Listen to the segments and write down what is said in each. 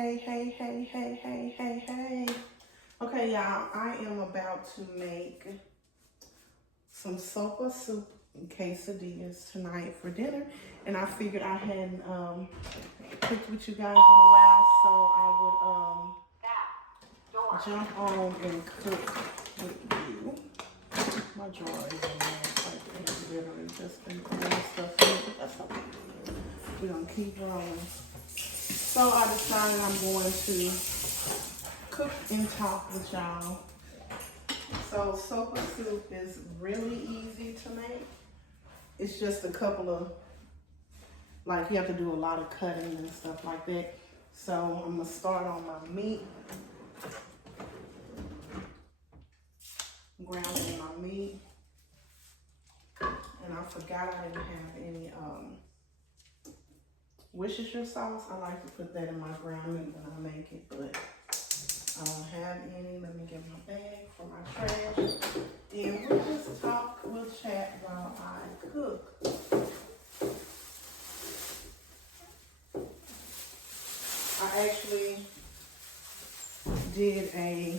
Hey. Okay, y'all, I am about to make some sopa soup and quesadillas tonight for dinner. And I figured I hadn't cooked with you guys in a while, so I would jump on and cook with you. My drawer is in there. It's like literally just been throwing stuff in, but that's okay. We're gonna keep rolling. So I decided I'm going to cook and talk with y'all. So sopa soup is really easy to make. It's just a couple of, like, you have to do a lot of cutting and stuff like that. So I'm gonna start on my meat. Grounding my meat. And I forgot I didn't have any Worcestershire sauce. I like to put that in my ground meat when I make it, but I don't have any. Let me get my bag for my trash. And we'll just talk, we'll chat while I cook. I actually did a,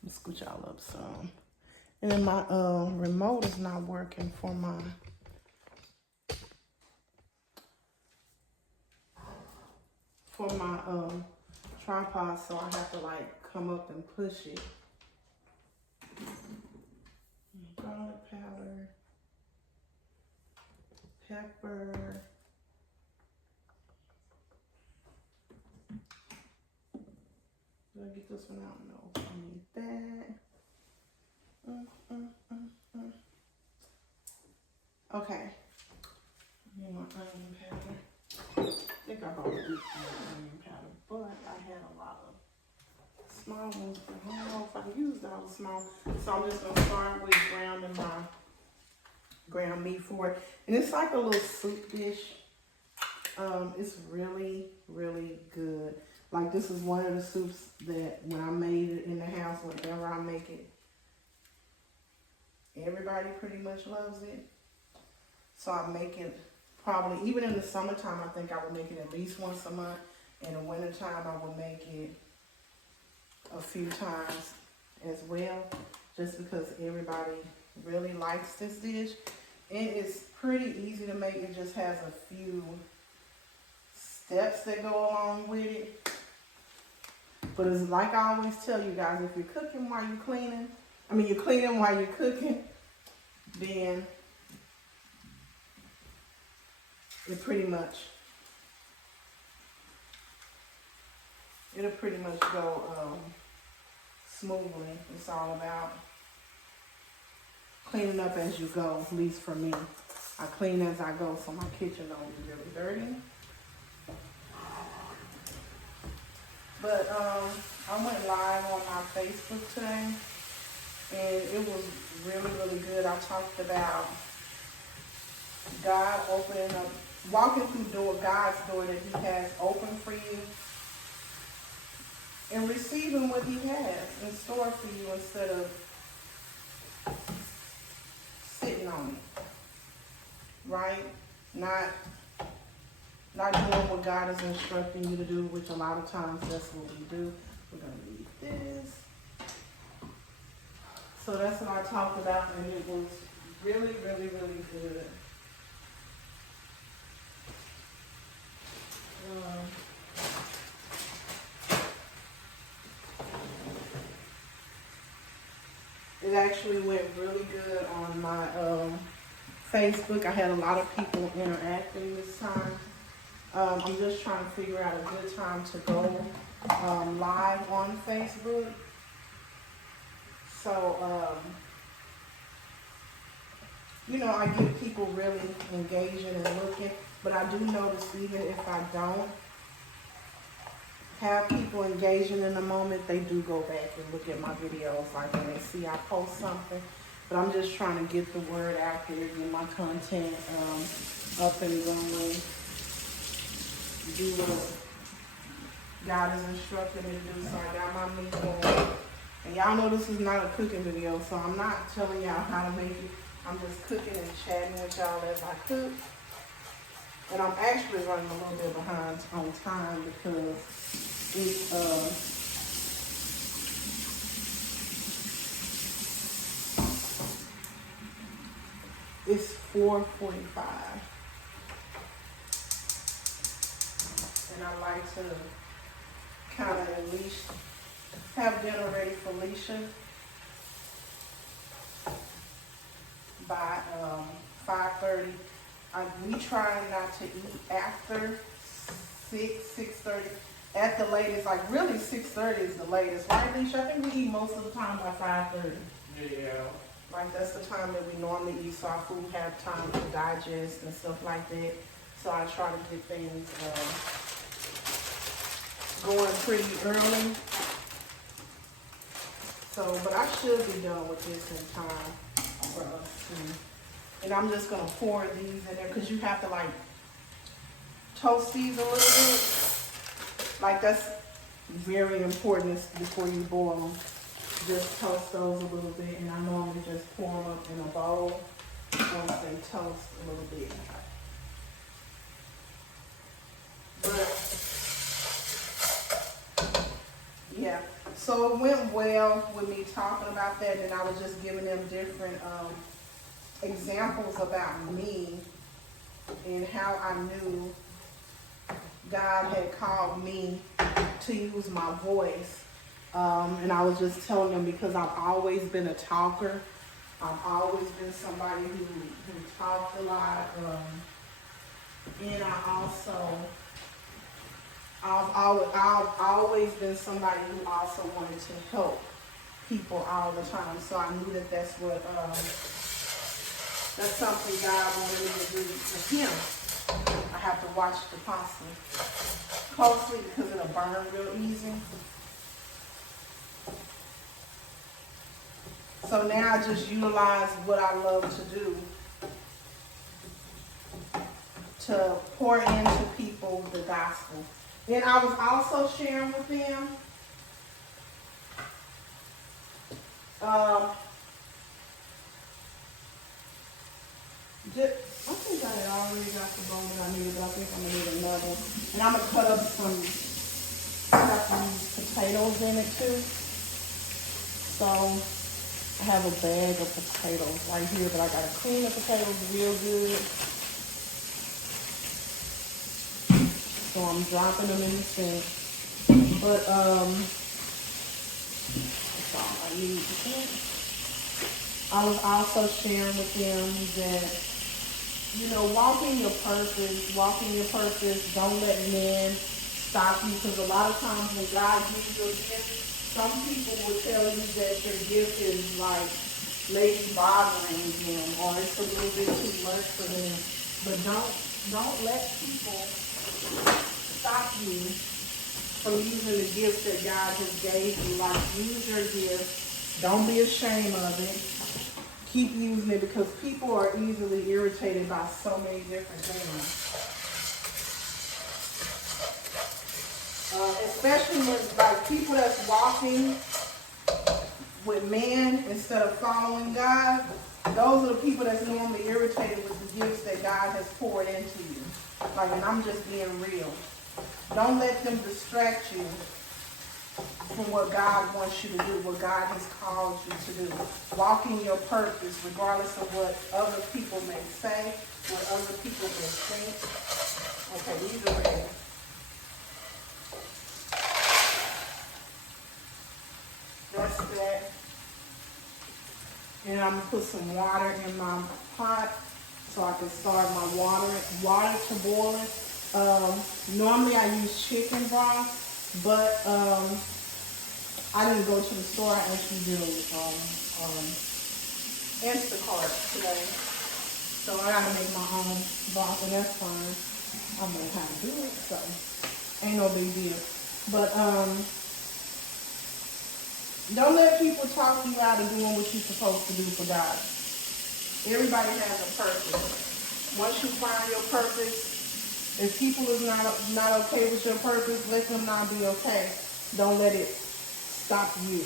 let me scoot y'all up some. And then my remote is not working for my tripod, so I have to like come up and push it. Garlic powder, pepper, did I get this one out? No, I need that. Okay. I want onion powder. I think I bought a big onion powder, but I had a lot of small ones, but I don't know if I used all the small. So I'm just gonna start with grounding my ground meat for it. And it's like a little soup dish. It's really, really good. Like, this is one of the soups that when I made it in the house, whenever I make it, everybody pretty much loves it. So I make it probably, even in the summertime, I think I would make it at least once a month. In the wintertime, I would make it a few times as well, just because everybody really likes this dish. It is pretty easy to make. It just has a few steps that go along with it. But it's like I always tell you guys, if you're cooking while you're cleaning, you're cleaning while you're cooking, then it'll pretty much go smoothly. It's all about cleaning up as you go, at least for me. I clean as I go, so my kitchen don't be really dirty. But I went live on my Facebook today, and it was really, really good. I talked about God opening up, walking through God's door that He has open for you, and receiving what He has in store for you instead of sitting on it, right? Not doing what God is instructing you to do, which a lot of times that's what we do. We're going to need this. So that's what I talked about, and it was really, really, really good. It actually went really good on my Facebook. I had a lot of people interacting this time. I'm just trying to figure out a good time to go live on Facebook. So, I get people really engaging and looking, but I do notice even if I don't have people engaging in the moment, they do go back and look at my videos, like when they see I post something. But I'm just trying to get the word out there, get my content up and going, do what God is instructing me to do. So I got my meat going. And y'all know this is not a cooking video, so I'm not telling y'all how to make it. I'm just cooking and chatting with y'all as I cook. And I'm actually running a little bit behind on time because it's 4:45. And I like to kind of at least have dinner ready for Leisha by 5:30. We try not to eat after 6:30. At the latest, like really 6:30 is the latest, right, Leisha? I think we eat most of the time by 5:30. Yeah. Like that's the time that we normally eat, so our food have time to digest and stuff like that. So I try to get things going pretty early. So, but I should be done with this in time for us too. And I'm just gonna pour these in there because you have to like toast these a little bit. Like that's very important before you boil them. Just toast those a little bit, and I normally just pour them up in a bowl once they toast a little bit. But yeah, so it went well with me talking about that, and I was just giving them different examples about me and how I knew God had called me to use my voice. And I was just telling them because I've always been a talker. I've always been somebody who talked a lot. And I've always been somebody who also wanted to help people all the time. So I knew that that's something God wanted me to do for him. I have to watch the pasta closely because it'll burn real easy. So now I just utilize what I love to do to pour into people the gospel. And I was also sharing with them I think I had already got the bone that I needed, but I think I'm going to need another. And I'm going to cut up some potatoes in it too. So I have a bag of potatoes right here, but I got to clean the potatoes real good. So I'm dropping them in the sink. But that's all I need. I was also sharing with them that, you know, walking your purpose, don't let men stop you, because a lot of times when God gives you a gift, some people will tell you that your gift is like maybe bothering them or it's a little bit too much for them. But don't let people stop you from using the gift that God has gave you. Like, use your gift. Don't be ashamed of it. Keep using it, because people are easily irritated by so many different things. Especially when, like, people that's walking with men instead of following God, those are the people that's normally irritated with the gifts that God has poured into you. Like, and I'm just being real. Don't let them distract you from what God wants you to do, what God has called you to do. Walk in your purpose, regardless of what other people may say, what other people may think. Okay, these are ready. That's that. And I'm going to put some water in my pot so I can start my water to boiling. Normally I use chicken broth, but I didn't go to the store. I actually did Instacart today. So I gotta make my own broth, and that's fine. I know how to do it, so ain't no big deal. But don't let people talk you out of doing what you're supposed to do for God. Everybody has a purpose. Once you find your purpose, if people is not okay with your purpose, let them not be okay. Don't let it stop you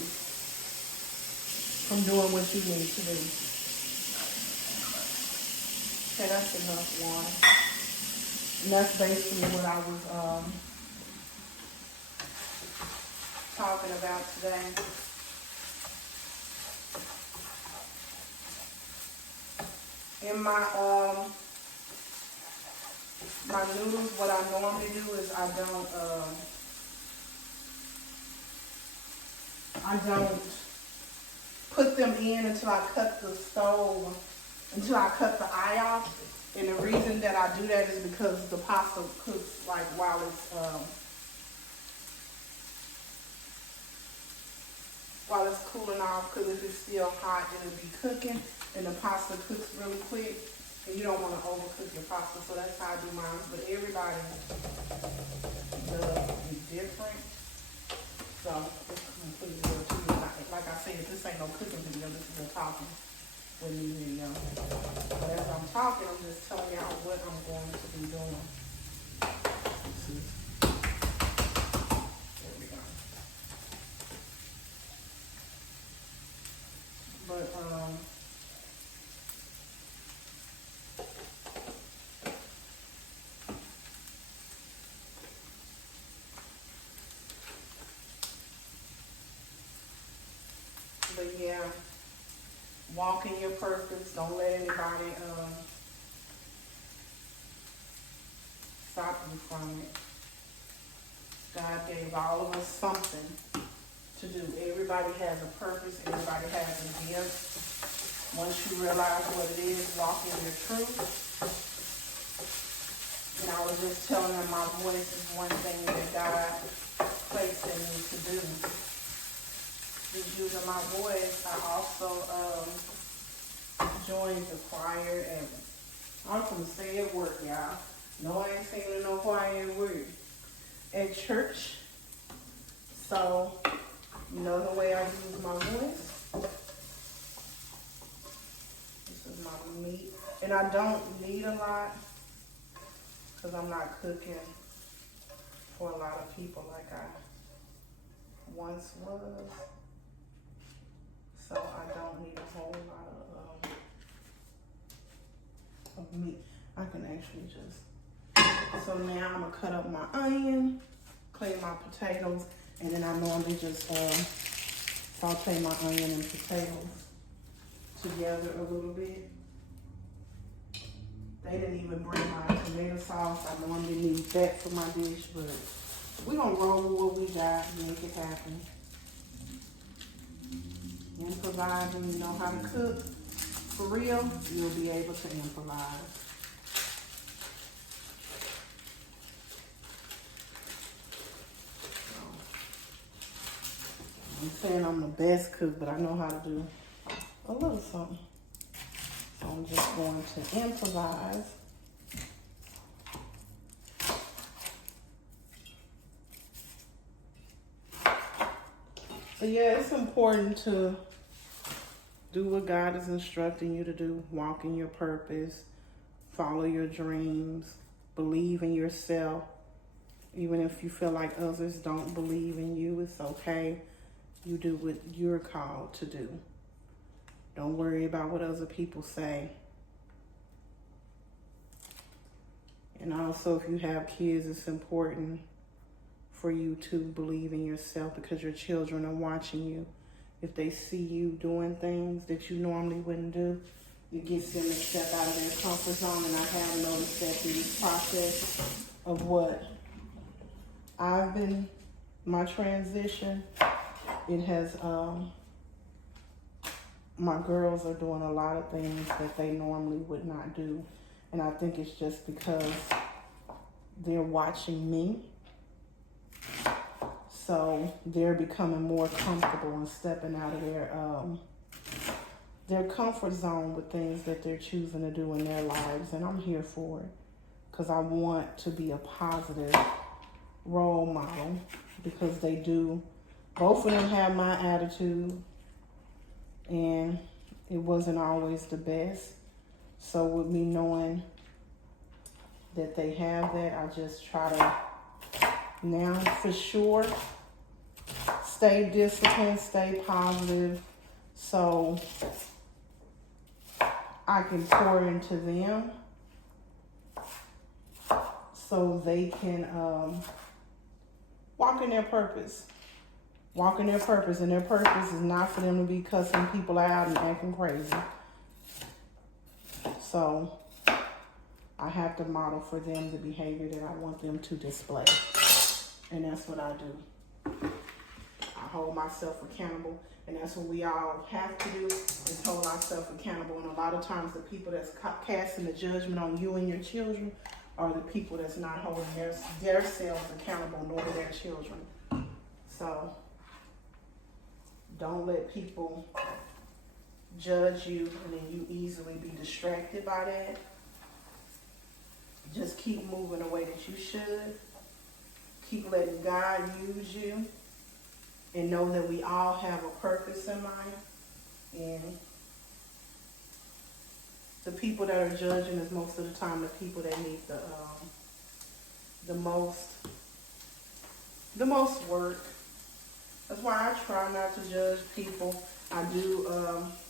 from doing what you need to do. Okay, that's enough water. And that's basically what I was talking about today. In my my noodles, what I normally do is I don't put them in until I cut the eye off. And the reason that I do that is because the pasta cooks like while it's cooling off, because if it's still hot, it'll be cooking, and the pasta cooks really quick, and you don't want to overcook your pasta, so that's how I do mine. But everybody does be different, so it's completely up to you. Like I said, this ain't no cooking video, this is a talking with me video. But as I'm talking, I'm just telling y'all what I'm going to be doing. There we go. But yeah, walk in your purpose. Don't let anybody stop you from it. God gave all of us something to do. Everybody has a purpose. Everybody has a gift. Once you realize what it is, walk in your truth. And I was just telling them my voice is one thing that God placed in me to do. Just using my voice, I also joined the choir and I'm gonna say at work, y'all. No, I ain't singing no choir at work. At church. So, you know the way I use my voice. This is my meat. And I don't need a lot because I'm not cooking for a lot of people like I once was. So I don't need a whole lot of meat. I can actually just, so now I'm gonna cut up my onion, clean my potatoes, and then I normally just saute my onion and potatoes together a little bit. They didn't even bring my tomato sauce. I normally need that for my dish, but we're gonna roll with what we got and make it happen. Improvise when you know how to cook. For real, you'll be able to improvise. I'm saying I'm the best cook, but I know how to do a little something. So I'm just going to improvise. So yeah, it's important to do what God is instructing you to do. Walk in your purpose. Follow your dreams. Believe in yourself. Even if you feel like others don't believe in you, it's okay. You do what you're called to do. Don't worry about what other people say. And also, if you have kids, it's important for you to believe in yourself because your children are watching you. If they see you doing things that you normally wouldn't do, it gets them to step out of their comfort zone. And I have noticed that through this process of what I've been, my transition, it has, my girls are doing a lot of things that they normally would not do. And I think it's just because they're watching me. So they're becoming more comfortable and stepping out of their comfort zone with things that they're choosing to do in their lives. And I'm here for it because I want to be a positive role model because they do. Both of them have my attitude and it wasn't always the best. So with me knowing that they have that, I just try to now for sure stay disciplined, stay positive, so I can pour into them, so they can walk in their purpose. Walk in their purpose, and their purpose is not for them to be cussing people out and acting crazy. So I have to model for them the behavior that I want them to display. And that's what I do. I hold myself accountable, and that's what we all have to do, is hold ourselves accountable. And a lot of times the people that's casting the judgment on you and your children are the people that's not holding their selves accountable, nor their children. So don't let people judge you and then you easily be distracted by that. Just keep moving the way that you should. Keep letting God use you. And know that we all have a purpose in life. And the people that are judging is most of the time the people that need the most work. That's why I try not to judge people. I do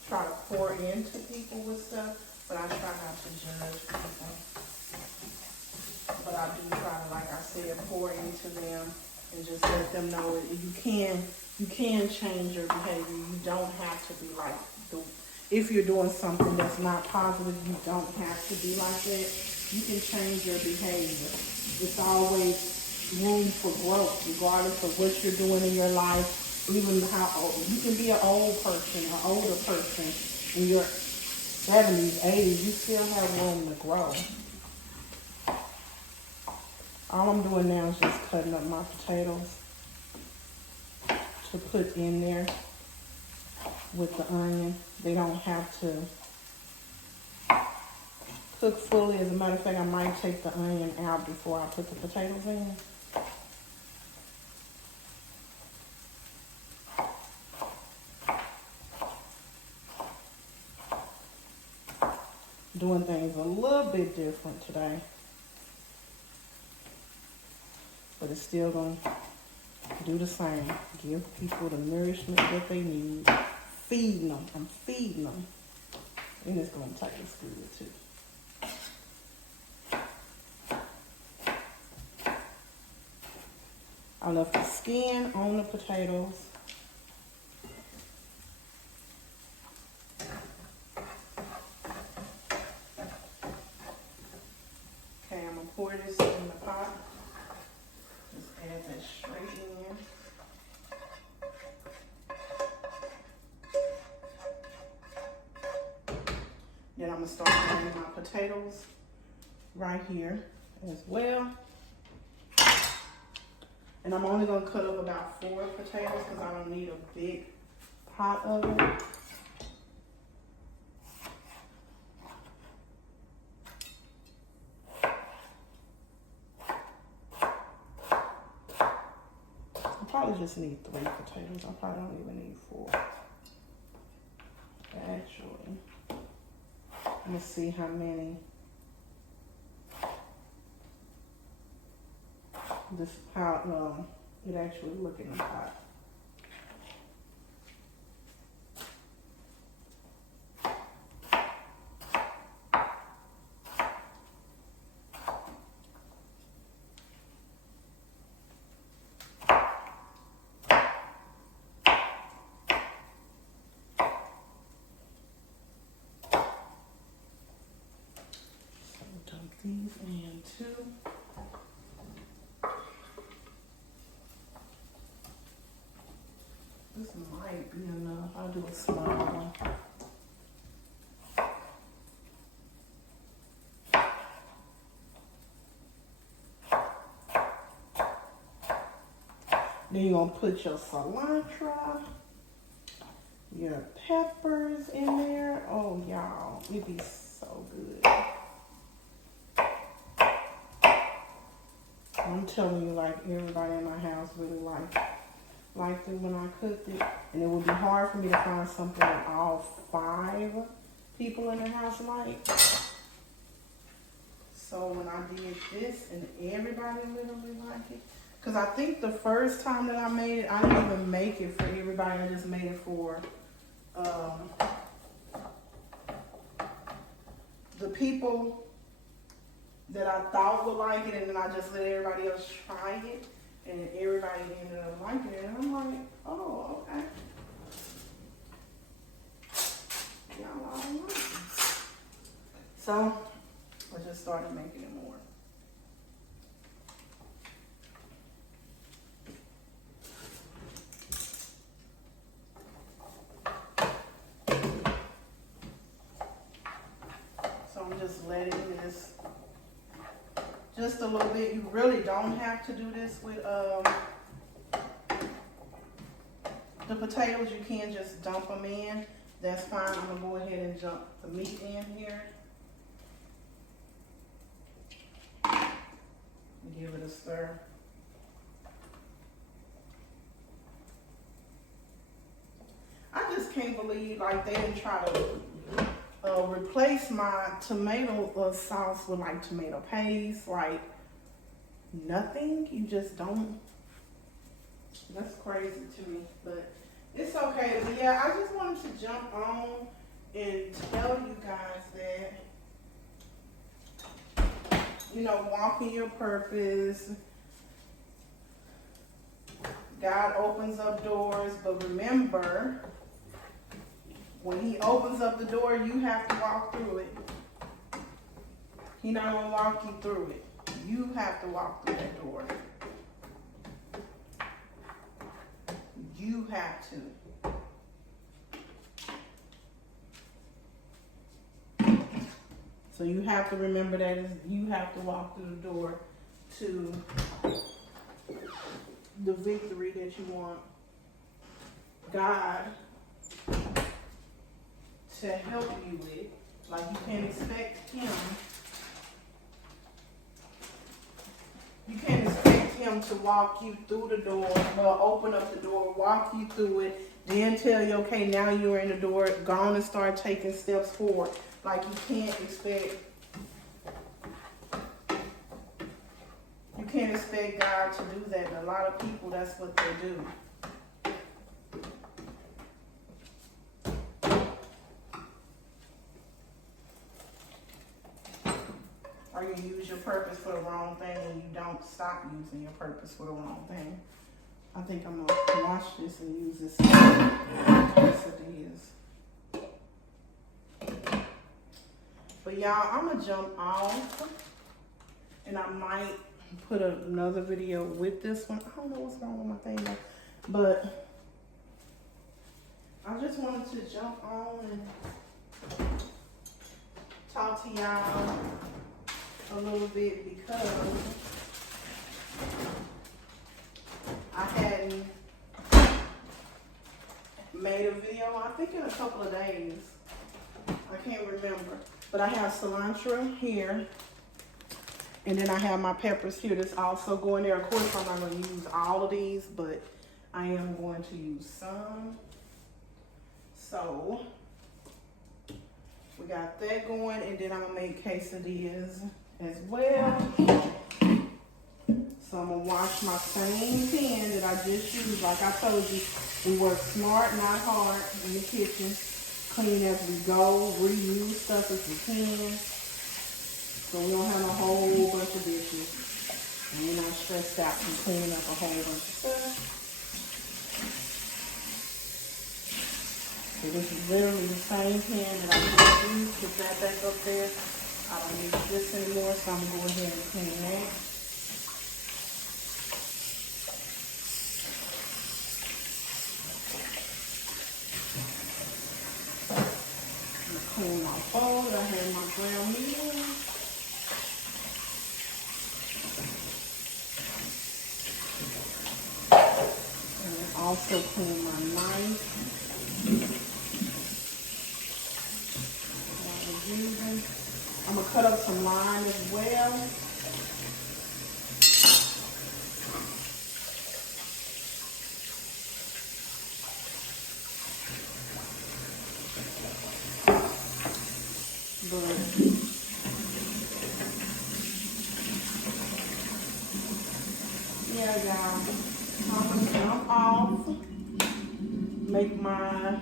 try to pour into people with stuff, but I try not to judge people. But I do try to, like I said, pour into them and just let them know that you can change your behavior. You don't have to be like if you're doing something that's not positive, you don't have to be like that. You can change your behavior. It's always room for growth, regardless of what you're doing in your life. Even how old you can be, an old person, an older person in your 70s, 80s, you still have room to grow. All I'm doing now is just cutting up my potatoes to put in there with the onion. They don't have to cook fully. As a matter of fact, I might take the onion out before I put the potatoes in. Doing things a little bit different today. But it's still going to do the same. Give people the nourishment that they need. Feeding them. I'm feeding them. And it's going to taste good too. I left the skin on the potatoes. Okay, I'm going to pour this in the pot. Just add that straight in. Then I'm going to start adding my potatoes right here as well. And I'm only going to cut up about 4 potatoes because I don't need a big pot of it. I probably just need 3 potatoes. I probably don't even need 4. Actually, let me see how many. This how it actually look in the pot. So dump these in too. This might be enough. I'll do a small one. Then you're going to put your cilantro, your peppers in there. Oh, y'all, it'd be so good. I'm telling you, like, everybody in my house really liked it when I cooked it. And it would be hard for me to find something that all 5 people in the house like. So when I did this and everybody literally liked it, because I think the first time that I made it, I didn't even make it for everybody. I just made it for the people that I thought would like it, and then I just let everybody else try it, and everybody ended up liking it, and I'm like, oh, okay. Y'all all like it. So I just started making it more. So I'm just letting this just a little bit. You really don't have to do this with the potatoes. You can just dump them in. That's fine. I'm gonna go ahead and dump the meat in here. Give it a stir. I just can't believe like they didn't try to replace my tomato sauce with like tomato paste, like nothing. You just don't. That's crazy to me, but it's okay. But yeah, I just wanted to jump on and tell you guys that, you know, walk in your purpose. God opens up doors, but remember, when he opens up the door, you have to walk through it. He's not gonna walk you through it. You have to walk through that door. You have to. So you have to remember that you have to walk through the door to the victory that you want God to help you with. Like, you can't expect him. You can't expect him to walk you through the door, well, open up the door, walk you through it, then tell you, okay, now you're in the door, go on and start taking steps forward. Like, you can't expect God to do that. And a lot of people, that's what they do. Or you use your purpose for the wrong thing and you don't stop using your purpose for the wrong thing. I think I'm going to wash this and use this quesadillas. But y'all, I'm going to jump off. And I might put another video with this one. I don't know what's wrong with my thing though. But I just wanted to jump on and talk to y'all a little bit because I hadn't made a video, I think in a couple of days. I can't remember. But I have cilantro here. And then I have my peppers here that's also going there. Of course, I'm not going to use all of these, but I am going to use some. So, we got that going. And then I'm going to make quesadillas as well. So, I'm going to wash my same pan that I just used. Like I told you, we work smart, not hard in the kitchen. Clean as we go. Reuse stuff as we can. So we don't have a whole bunch of dishes. And we're not stressed out from cleaning up a whole bunch of stuff. So this is literally the same pan that I just used. Put that back up there. I don't need this anymore, so I'm going to go ahead and clean that. I'm going to clean my bowl that I had my ground meat in. Also clean my knife. I'm going to cut up some lime as well. But yeah, y'all. I'm going to jump off, make my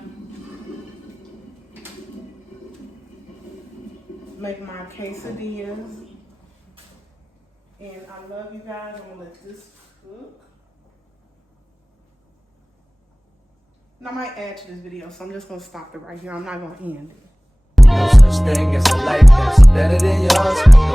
quesadillas, And I love you guys. I'm gonna let this cook. And I might add to this video, so I'm just gonna stop it right here. I'm not gonna end it. No such thing as a life that's better than yours.